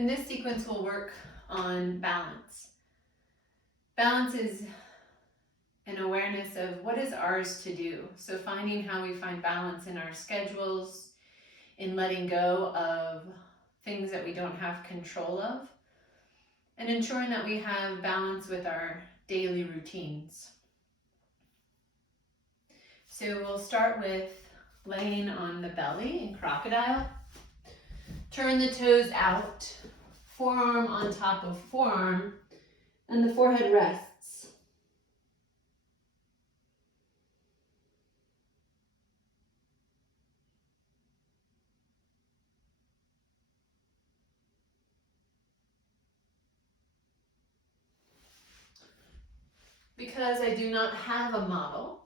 In this sequence, we'll work on balance. Balance is an awareness of what is ours to do. So finding how we find balance in our schedules, in letting go of things that we don't have control of, and ensuring that we have balance with our daily routines. So we'll start with laying on the belly in crocodile. Turn the toes out, forearm on top of forearm, and the forehead rests. Because I do not have a model,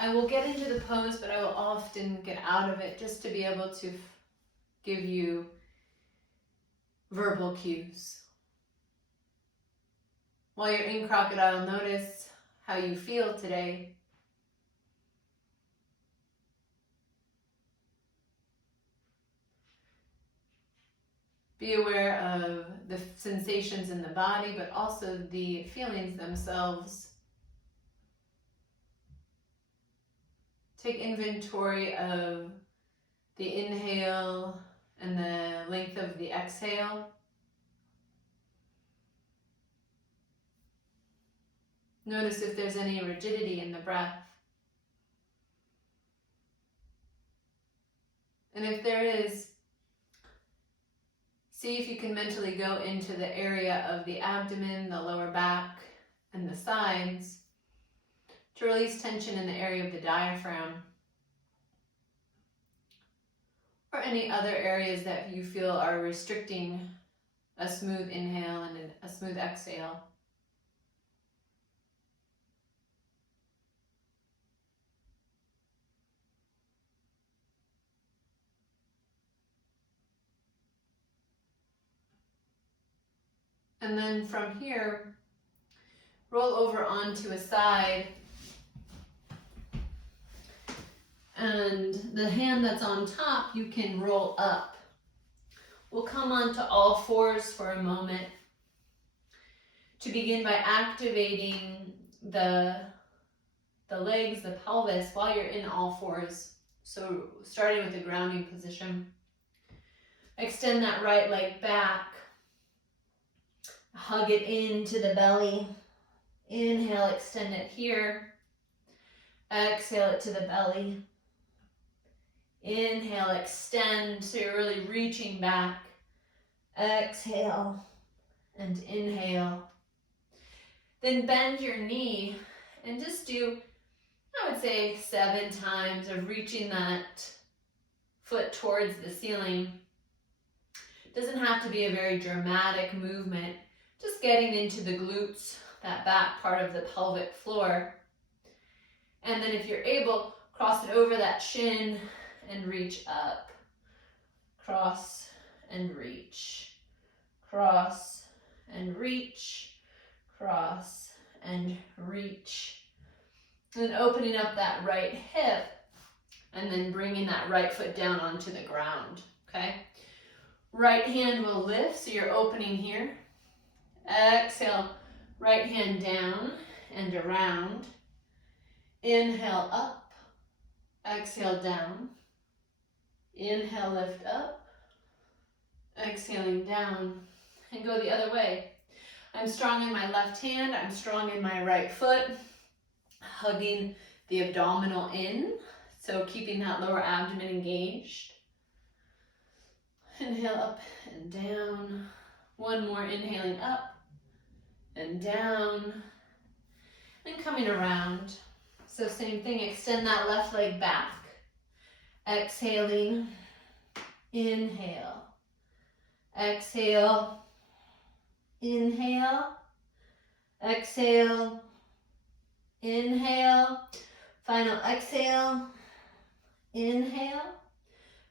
I will get into the pose, but I will often get out of it just to be able to give you verbal cues. While you're in crocodile, notice how you feel today. Be aware of the sensations in the body, but also the feelings themselves. Take inventory of the inhale and the length of the exhale. Notice if there's any rigidity in the breath. And if there is, see if you can mentally go into the area of the abdomen, the lower back, and the sides to release tension in the area of the diaphragm, or any other areas that you feel are restricting a smooth inhale and a smooth exhale. And then from here, roll over onto a side, and the hand that's on top, you can roll up. We'll come onto all fours for a moment to begin by activating the legs, the pelvis, while you're in all fours. So starting with the grounding position. Extend that right leg back. Hug it into the belly. Inhale, extend it here. Exhale it to the belly. Inhale, extend, so you're really reaching back. Exhale and inhale. Then bend your knee and just do, I would say, 7 times of reaching that foot towards the ceiling. Doesn't have to be a very dramatic movement. Just getting into the glutes, that back part of the pelvic floor. And then if you're able, cross it over that shin and reach up. Cross and reach. Cross and reach. Cross and reach. And then opening up that right hip and then bringing that right foot down onto the ground, okay? Right hand will lift, so you're opening here. Exhale, right hand down and around. Inhale up, exhale down. Inhale, lift up, exhaling down, and go the other way. I'm strong in my left hand, I'm strong in my right foot, hugging the abdominal in, so keeping that lower abdomen engaged. Inhale up and down. One more, inhaling up and down, and coming around. So same thing, extend that left leg back. Exhaling, inhale. Exhale, inhale. Exhale, inhale. Final exhale, inhale.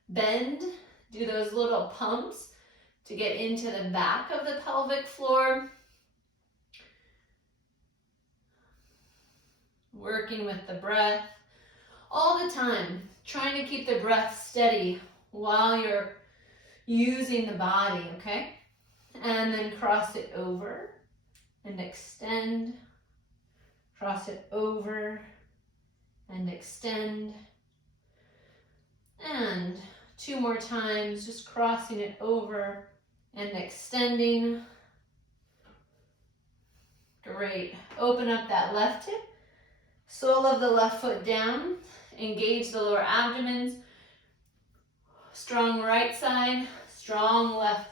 Bend, do those little pumps to get into the back of the pelvic floor. Working with the breath all the time, trying to keep the breath steady while you're using the body, okay? And then cross it over and extend. Cross it over and extend. And 2 more times, just crossing it over and extending. Great. Open up that left hip. Sole of the left foot down. Engage the lower abdomen. Strong right side. Strong left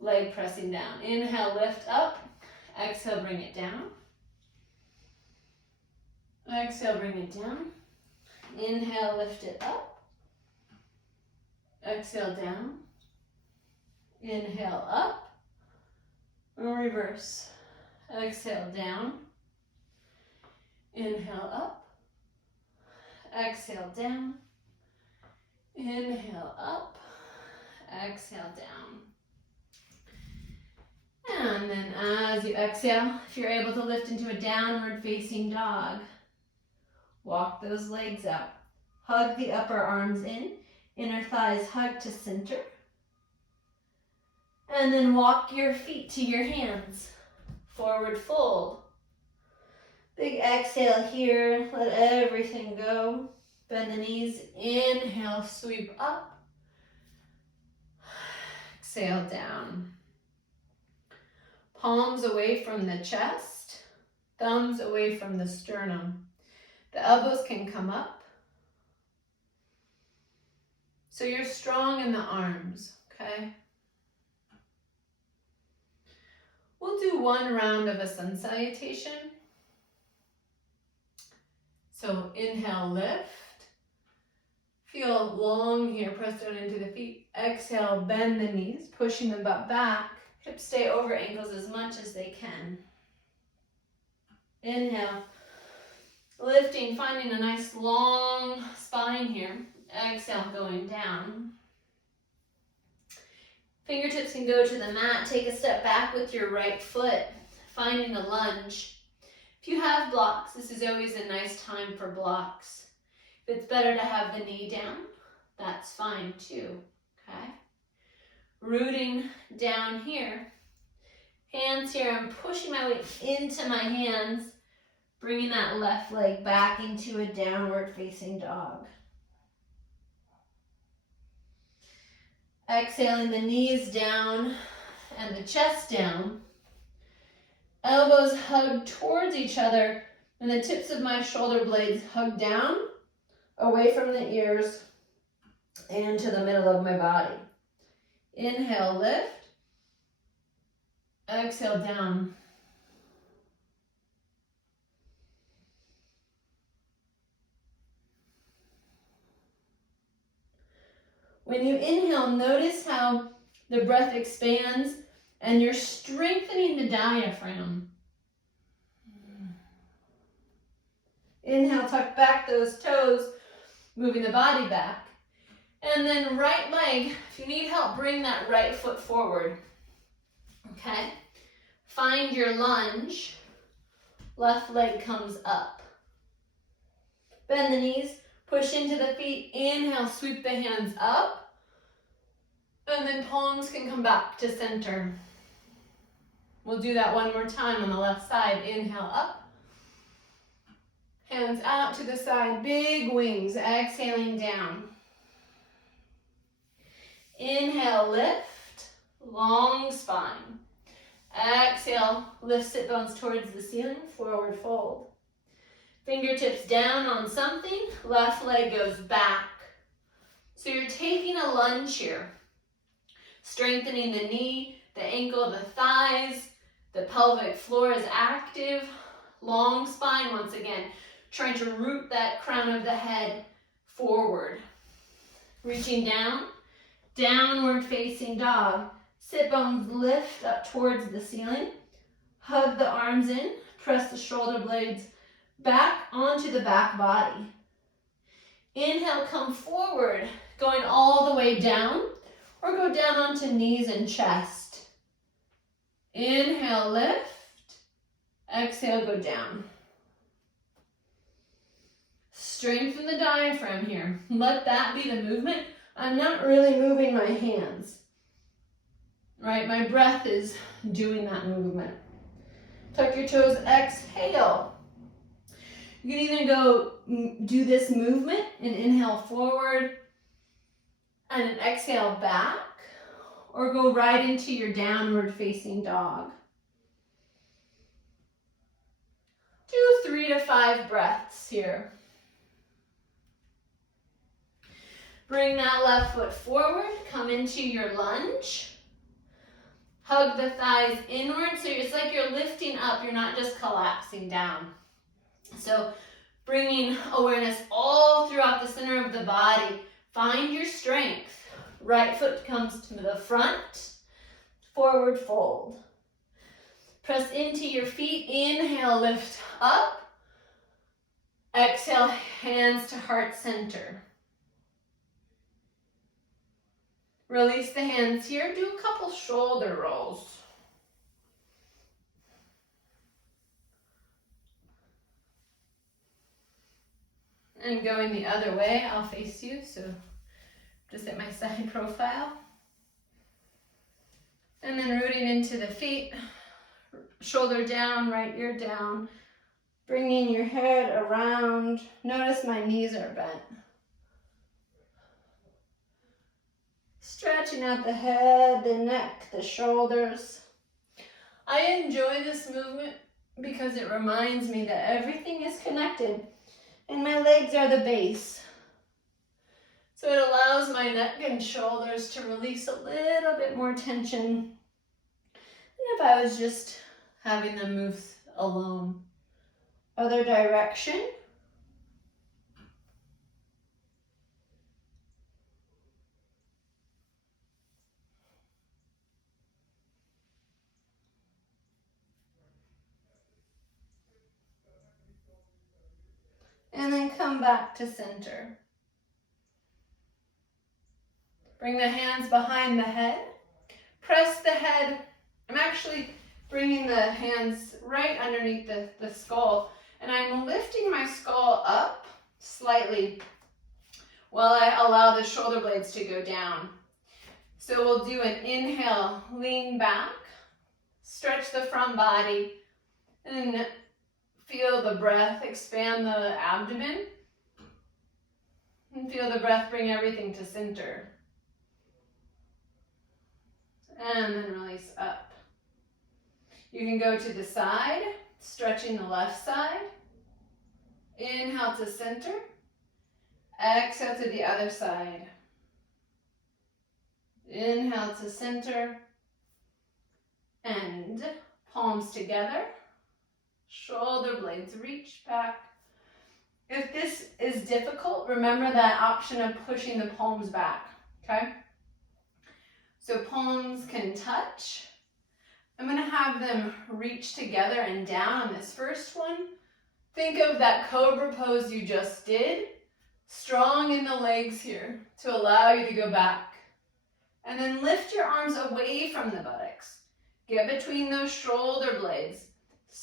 leg pressing down. Inhale, lift up. Exhale, bring it down. Exhale, bring it down. Inhale, lift it up. Exhale, down. Inhale, up. Reverse. Exhale, down. Inhale, up. Exhale, down. Inhale, up. Exhale, down. And then as you exhale, if you're able to lift into a downward facing dog, walk those legs out. Hug the upper arms in, inner thighs hug to center. And then walk your feet to your hands. Forward fold. Big exhale here, let everything go. Bend the knees, inhale, sweep up. Exhale down. Palms away from the chest, thumbs away from the sternum. The elbows can come up. So you're strong in the arms, okay? We'll do 1 round of a sun salutation. So inhale, lift. Feel long here, press down into the feet. Exhale, bend the knees, pushing the butt back. Hips stay over ankles as much as they can. Inhale, lifting, finding a nice long spine here. Exhale, going down. Fingertips can go to the mat. Take a step back with your right foot, finding a lunge. If you have blocks, this is always a nice time for blocks. If it's better to have the knee down, that's fine too, okay? Rooting down here. Hands here, I'm pushing my weight into my hands, bringing that left leg back into a downward facing dog. Exhaling, the knees down and the chest down. Elbows hug towards each other and the tips of my shoulder blades hug down, away from the ears and to the middle of my body. Inhale, lift. Exhale, down. When you inhale, notice how the breath expands and you're strengthening the diaphragm. Inhale, tuck back those toes, moving the body back. And then right leg, if you need help, bring that right foot forward. Okay? Find your lunge. Left leg comes up. Bend the knees, push into the feet. Inhale, sweep the hands up. And then palms can come back to center. We'll do that 1 more time on the left side. Inhale, up. Hands out to the side, big wings, exhaling down. Inhale, lift, long spine. Exhale, lift sit bones towards the ceiling, forward fold. Fingertips down on something, left leg goes back. So you're taking a lunge here. Strengthening the knee, the ankle, the thighs, the pelvic floor is active. Long spine once again, trying to root that crown of the head forward. Reaching down, downward facing dog. Sit bones lift up towards the ceiling. Hug the arms in, press the shoulder blades back onto the back body. Inhale, come forward, going all the way down, or go down onto knees and chest. Inhale, lift. Exhale, go down. Strengthen the diaphragm here. Let that be the movement. I'm not really moving my hands. right? My breath is doing that movement. Tuck your toes, exhale. You can either go do this movement and inhale forward and then exhale back, or go right into your downward facing dog. Do 3 to 5 breaths here. Bring that left foot forward, come into your lunge. Hug the thighs inward, so it's like you're lifting up, you're not just collapsing down. So bringing awareness all throughout the center of the body. Find your strength. Right foot comes to the front, forward fold. Press into your feet, inhale, lift up. Exhale, hands to heart center. Release the hands here, do a couple shoulder rolls. And going the other way, I'll face you, so just at my side profile. And then rooting into the feet, shoulder down, right ear down. Bringing your head around. Notice my knees are bent. Stretching out the head, the neck, the shoulders. I enjoy this movement because it reminds me that everything is connected and my legs are the base. So it allows my neck and shoulders to release a little bit more tension than if I was just having them move alone. Other direction. And then come back to center. Bring the hands behind the head. Press the head. I'm actually bringing the hands right underneath the skull. And I'm lifting my skull up slightly while I allow the shoulder blades to go down. So we'll do an inhale, lean back, stretch the front body, and feel the breath expand the abdomen. And feel the breath bring everything to center. And then release up. You can go to the side, stretching the left side. Inhale to center. Exhale to the other side. Inhale to center. And palms together. Shoulder blades reach back. If this is difficult, remember that option of pushing the palms back, okay? So palms can touch. I'm gonna have them reach together and down on this first one. Think of that cobra pose you just did. Strong in the legs here to allow you to go back. And then lift your arms away from the buttocks. Get between those shoulder blades,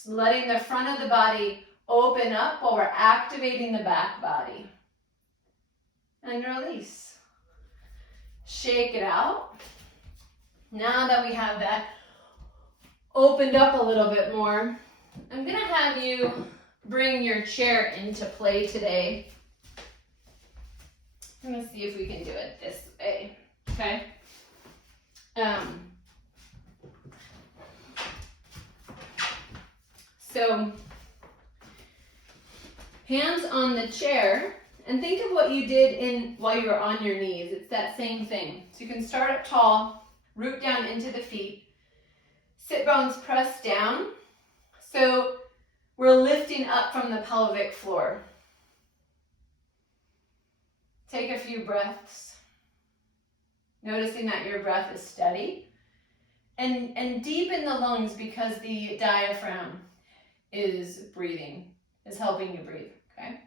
letting the front of the body open up while we're activating the back body. And release. Shake it out. Now that we have that opened up a little bit more, I'm gonna have you bring your chair into play today. I'm gonna see if we can do it this way, okay? So, hands on the chair, and think of what you did while you were on your knees. It's that same thing. So you can start up tall, root down into the feet, sit bones press down. So we're lifting up from the pelvic floor. Take a few breaths, noticing that your breath is steady. And deepen the lungs because the diaphragm is breathing, is helping you breathe, okay?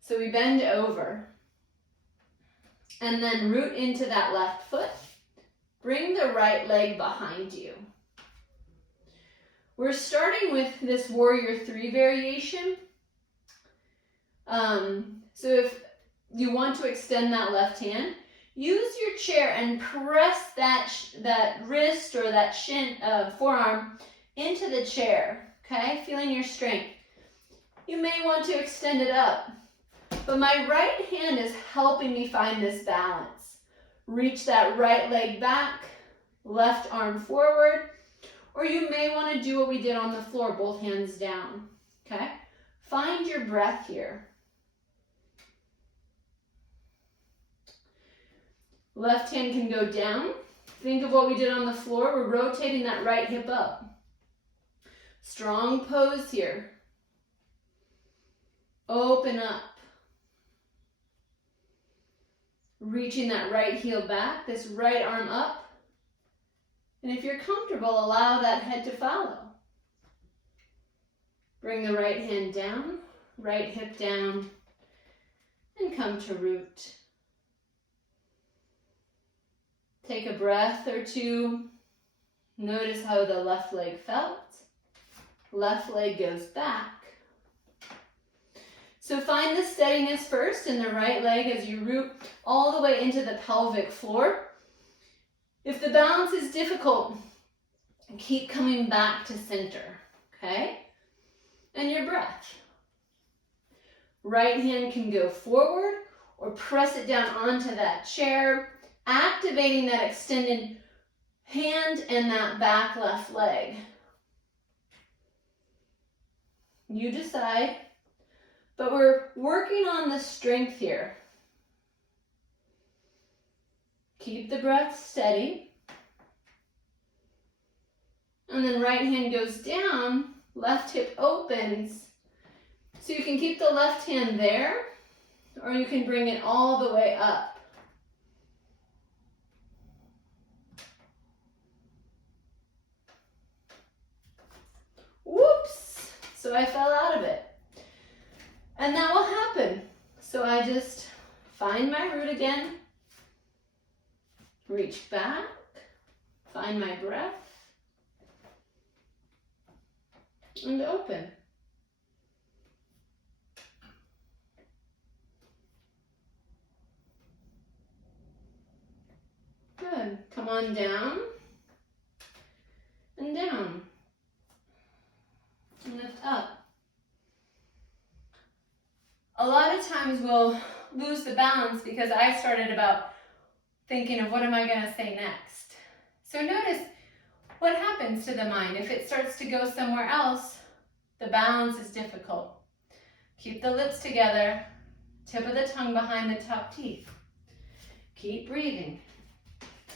So we bend over and then root into that left foot. Bring the right leg behind you. We're starting with this Warrior 3 variation. So if you want to extend that left hand, use your chair and press that wrist or that forearm into the chair, okay? Feeling your strength. You may want to extend it up, but my right hand is helping me find this balance. Reach that right leg back, left arm forward, or you may want to do what we did on the floor, both hands down, okay? Find your breath here. Left hand can go down. Think of what we did on the floor. We're rotating that right hip up. Strong pose here. Open up. Reaching that right heel back, this right arm up. And if you're comfortable, allow that head to follow. Bring the right hand down, right hip down, and come to root. Take a breath or two. Notice how the left leg felt. Left leg goes back. So find the steadiness first in the right leg as you root all the way into the pelvic floor. If the balance is difficult, keep coming back to center, okay? And your breath. Right hand can go forward or press it down onto that chair, activating that extended hand and that back left leg. You decide, but we're working on the strength here. Keep the breath steady. And then right hand goes down, left hip opens. So you can keep the left hand there, or you can bring it all the way up. Whoops! So I fell out of it. And that will happen. So I just find my root again, reach back, find my breath, and open. Good. Come on down and down. And lift up. A lot of times we'll lose the balance because I started about thinking of what am I going to say next. So notice what happens to the mind. If it starts to go somewhere else, the balance is difficult. Keep the lips together, tip of the tongue behind the top teeth. Keep breathing.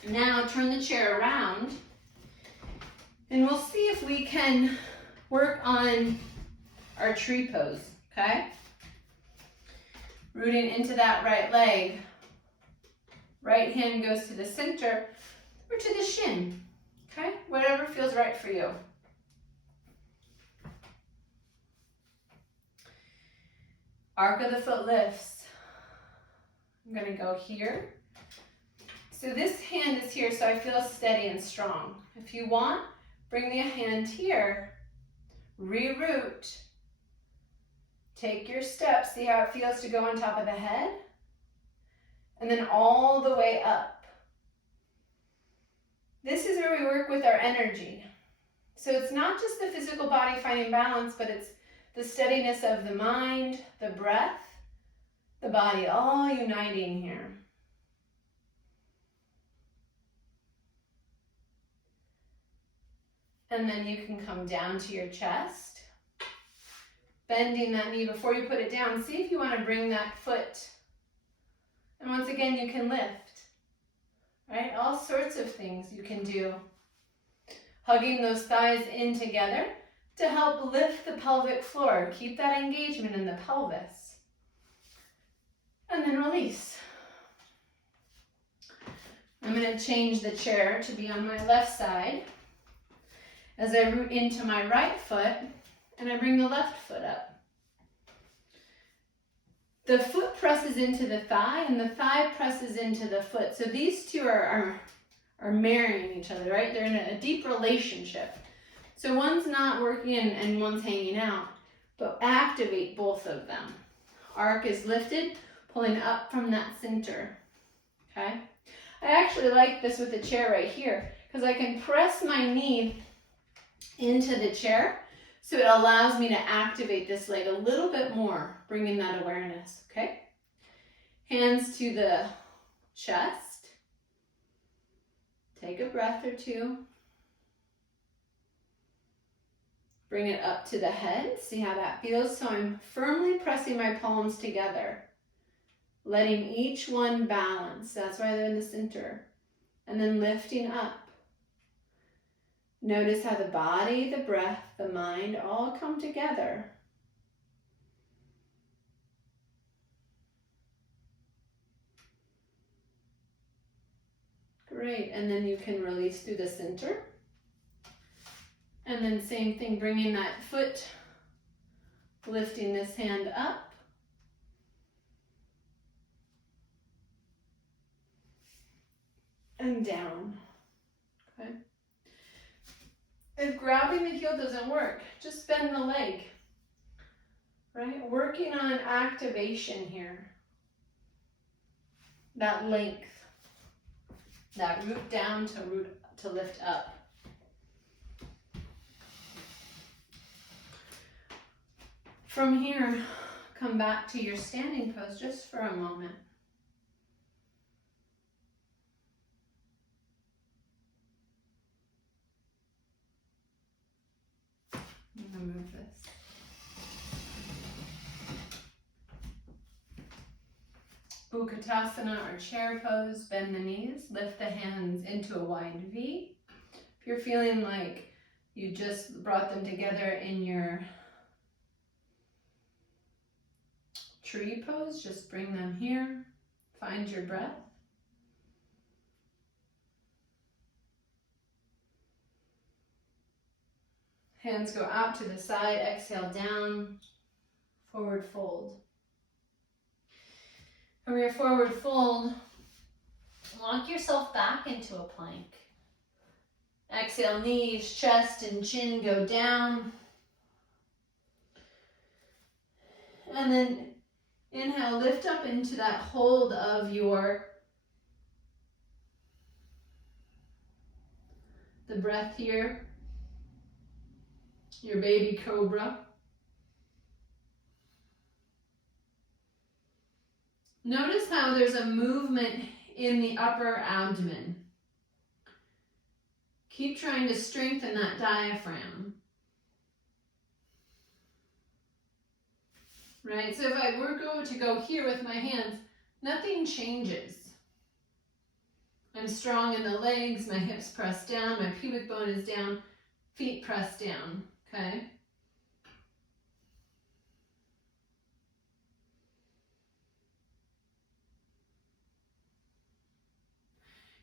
Now turn the chair around and we'll see if we can work on our tree pose, okay? Rooting into that right leg. Right hand goes to the center or to the shin, okay? Whatever feels right for you. Arc of the foot lifts. I'm gonna go here. So this hand is here, so I feel steady and strong. If you want, bring the hand here. Reroot. Take your step. See how it feels to go on top of the head? And then all the way up. This is where we work with our energy. So it's not just the physical body finding balance, but it's the steadiness of the mind, the breath, the body, all uniting here. And then you can come down to your chest, bending that knee before you put it down. See if you want to bring that foot. And once again, you can lift, right? All sorts of things you can do. Hugging those thighs in together to help lift the pelvic floor. Keep that engagement in the pelvis. And then release. I'm going to change the chair to be on my left side as I root into my right foot and I bring the left foot up. The foot presses into the thigh and the thigh presses into the foot. So these two are marrying each other, right? They're in a deep relationship. So one's not working and one's hanging out, but activate both of them. Arc is lifted, pulling up from that center. okay? I actually like this with the chair right here because I can press my knee into the chair, so it allows me to activate this leg a little bit more, bringing that awareness, okay? Hands to the chest. Take a breath or two. Bring it up to the head. See how that feels? So I'm firmly pressing my palms together, letting each one balance. That's why they're in the center. And then lifting up. Notice how the body, the breath, the mind all come together. Great, and then you can release through the center. And then same thing, bringing that foot, lifting this hand up. And down, okay? If grabbing the heel doesn't work, just bend the leg, right? Working on activation here. That length, that root down to lift up. From here, come back to your standing pose just for a moment. I'm gonna move this. Utkatasana or chair pose, bend the knees, lift the hands into a wide V. If you're feeling like you just brought them together in your tree pose, just bring them here. Find your breath. Hands go out to the side, exhale down, forward fold. From your forward fold, lock yourself back into a plank. Exhale, knees, chest, and chin go down. And then inhale, lift up into that hold of the breath here, your baby cobra. Notice how there's a movement in the upper abdomen. Keep trying to strengthen that diaphragm. Right, so if I were to go here with my hands, nothing changes. I'm strong in the legs, my hips press down, my pubic bone is down, feet press down, okay?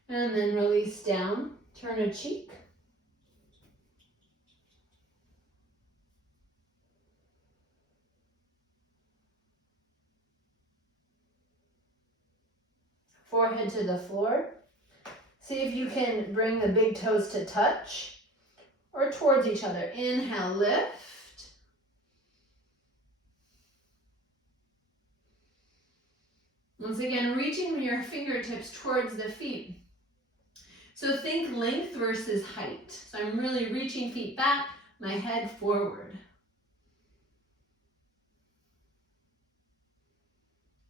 And then release down, turn a cheek. Forehead to the floor. See if you can bring the big toes to touch or towards each other. Inhale, lift. Once again, reaching your fingertips towards the feet. So think length versus height. So I'm really reaching feet back, my head forward.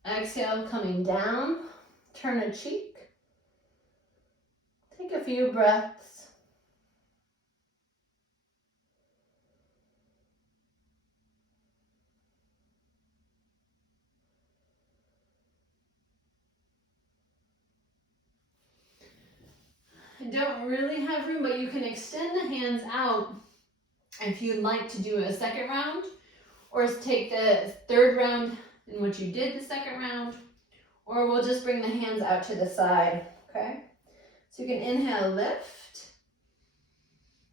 Exhale, coming down, turn a cheek. Take a few breaths. Don't really have room, but you can extend the hands out if you'd like to do a second round, or take the third round in what you did the second round, or we'll just bring the hands out to the side, okay? So you can inhale, lift.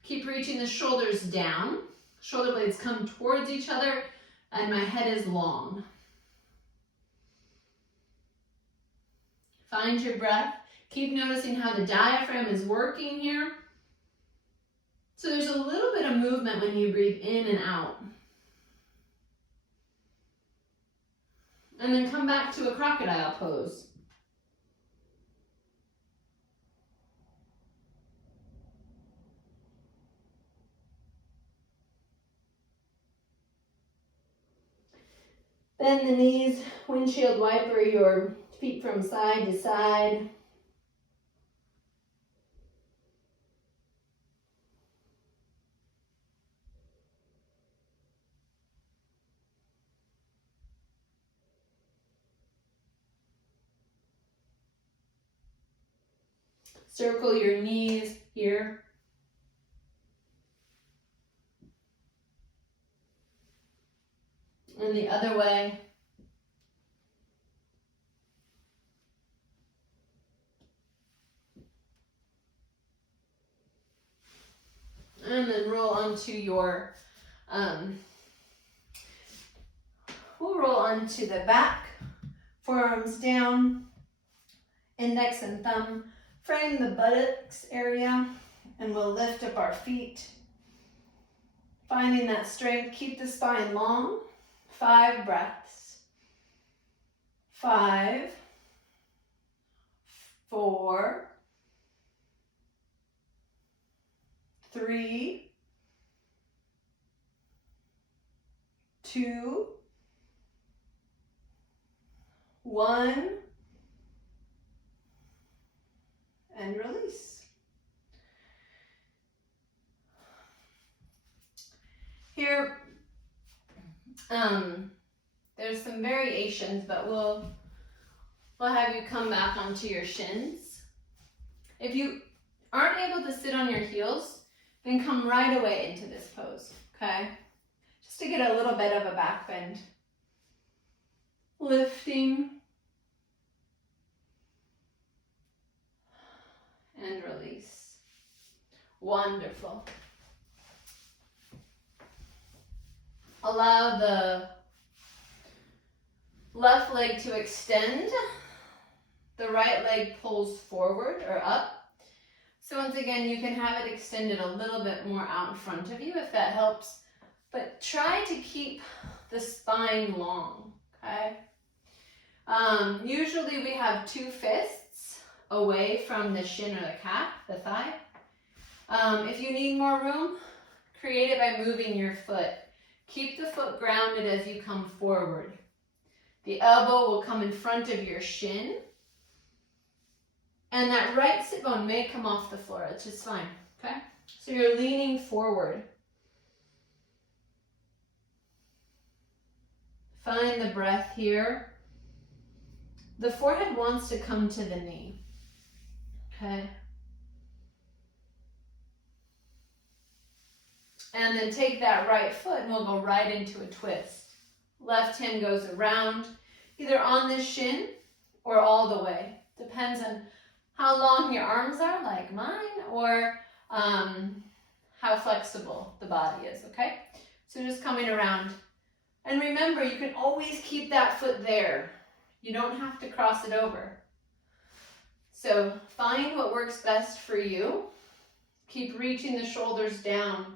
Keep reaching the shoulders down. Shoulder blades come towards each other, and my head is long. Find your breath. Keep noticing how the diaphragm is working here. So there's a little bit of movement when you breathe in and out. And then come back to a crocodile pose. Bend the knees, windshield wiper your feet from side to side. Circle your knees here. And the other way. And then roll onto your, we'll roll onto the back, forearms down, index and thumb, frame the buttocks area, and we'll lift up our feet. Finding that strength, keep the spine long. 5 breaths. 5, 4, 3, 2, 1, and release. Here, there's some variations, but we'll have you come back onto your shins. If you aren't able to sit on your heels, then come right away into this pose, okay? Just to get a little bit of a back bend. Lifting and release. Wonderful. Allow the left leg to extend. The right leg pulls forward or up. So once again, you can have it extended a little bit more out in front of you if that helps. But try to keep the spine long, okay? Usually we have 2 fists away from the shin or the calf, the thigh. If you need more room, create it by moving your foot. Keep the foot grounded as you come forward. The elbow will come in front of your shin. And that right sit bone may come off the floor, which is fine, okay? So you're leaning forward. Find the breath here. The forehead wants to come to the knee, okay? And then take that right foot and we'll go right into a twist. Left hand goes around, either on the shin or all the way. Depends on how long your arms are, like mine, or how flexible the body is, okay? So just coming around. And remember, you can always keep that foot there. You don't have to cross it over. So find what works best for you. Keep reaching the shoulders down.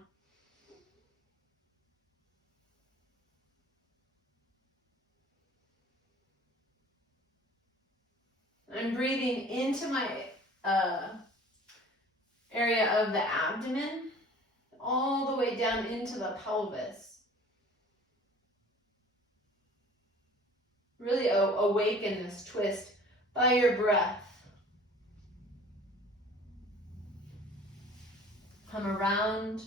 I'm breathing into my area of the abdomen, all the way down into the pelvis. Really awaken this twist by your breath. Come around,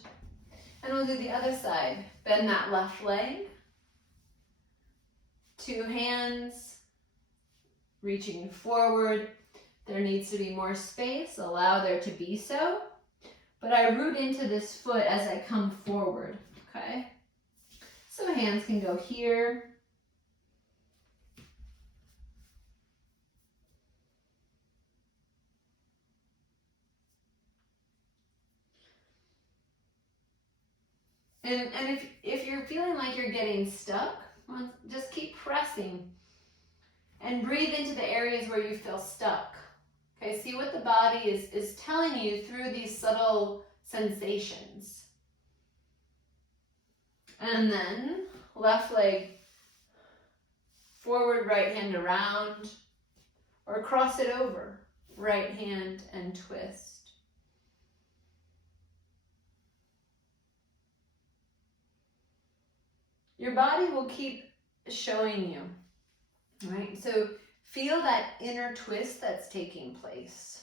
and we'll do the other side. Bend that left leg. 2 hands. Reaching forward. There needs to be more space. Allow there to be so. But I root into this foot as I come forward, okay? So hands can go here. And if you're feeling like you're getting stuck, well, just keep pressing. And breathe into the areas where you feel stuck. Okay, see what the body is telling you through these subtle sensations. And then left leg forward, right hand around, or cross it over, right hand and twist. Your body will keep showing you, right? So feel that inner twist that's taking place.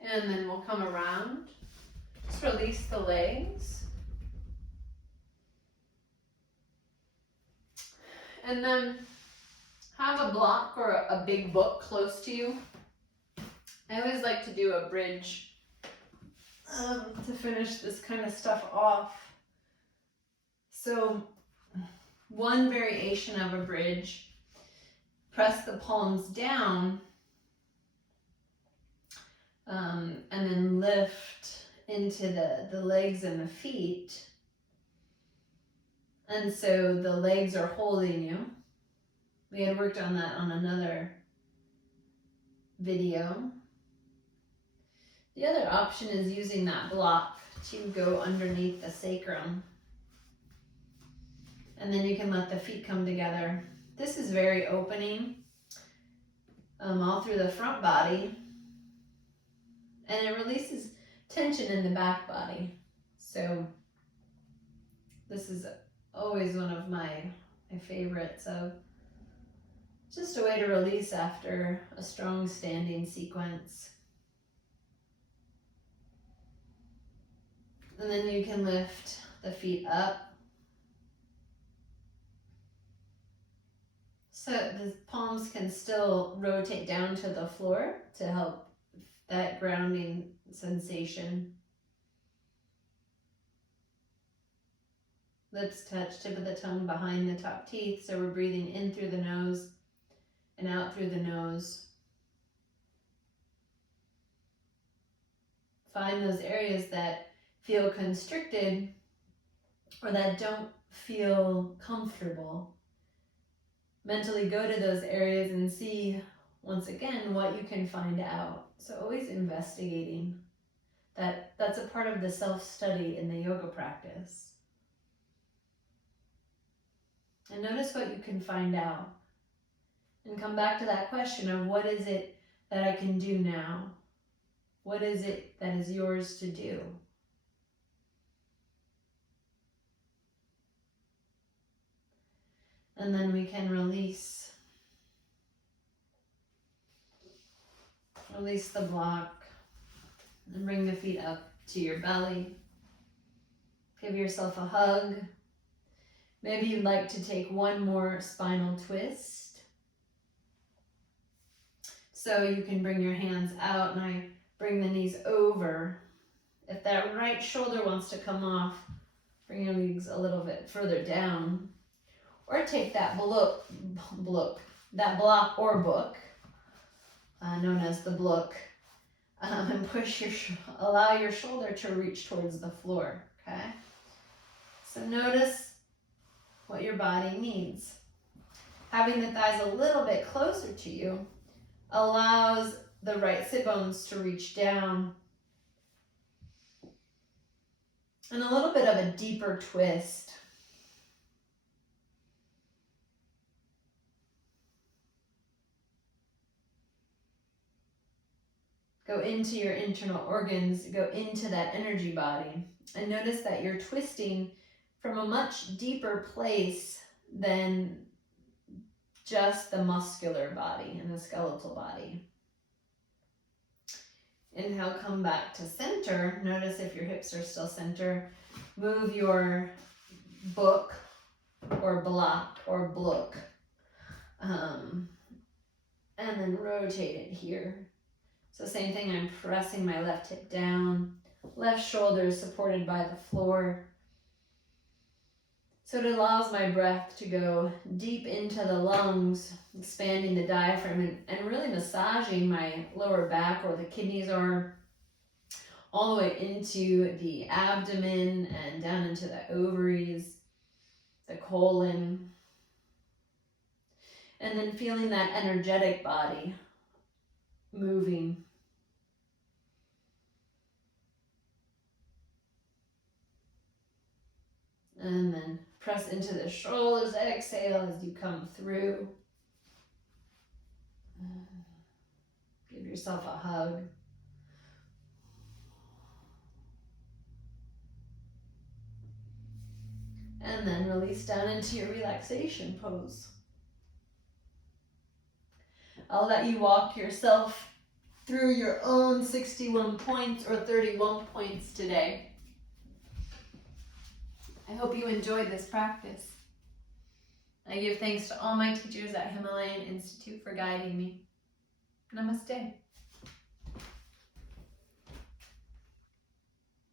And then we'll come around. Just release the legs. And then have a block or a big book close to you. I always like to do a bridge to finish this kind of stuff off. So one variation of a bridge, press the palms down and then lift into the legs and the feet. And so the legs are holding you. We had worked on that on another video. The other option is using that block to go underneath the sacrum. And then you can let the feet come together. This is very opening all through the front body. And it releases tension in the back body. So this is always one of my favorites of just a way to release after a strong standing sequence. And then you can lift the feet up. So the palms can still rotate down to the floor to help that grounding sensation. Lips touch, tip of the tongue behind the top teeth. So we're breathing in through the nose and out through the nose. Find those areas that feel constricted or that don't feel comfortable. Mentally go to those areas and see, once again, what you can find out. So always investigating. That's a part of the self-study in the yoga practice. And notice what you can find out. And come back to that question of what is it that I can do now? What is it that is yours to do? And then we can release the block and bring the feet up to your belly. Give yourself a hug. Maybe you'd like to take one more spinal twist. So you can bring your hands out and I bring the knees over. If that right shoulder wants to come off, bring your legs a little bit further down. Or take that block or book, known as the block, and allow your shoulder to reach towards the floor, okay? So notice what your body needs. Having the thighs a little bit closer to you allows the right sit bones to reach down. And a little bit of a deeper twist. Go into your internal organs, go into that energy body, and notice that you're twisting from a much deeper place than just the muscular body and the skeletal body. Inhale, come back to center. Notice if your hips are still center. Move your book or block or block. And then rotate it here. So same thing, I'm pressing my left hip down, left shoulder is supported by the floor. So it allows my breath to go deep into the lungs, expanding the diaphragm and really massaging my lower back where the kidneys are, all the way into the abdomen and down into the ovaries, the colon. And then feeling that energetic body moving. And then press into the shoulders, exhale as you come through. Give yourself a hug. And then release down into your relaxation pose. I'll let you walk yourself through your own 61 points or 31 points today. I hope you enjoyed this practice. I give thanks to all my teachers at Himalayan Institute for guiding me. Namaste.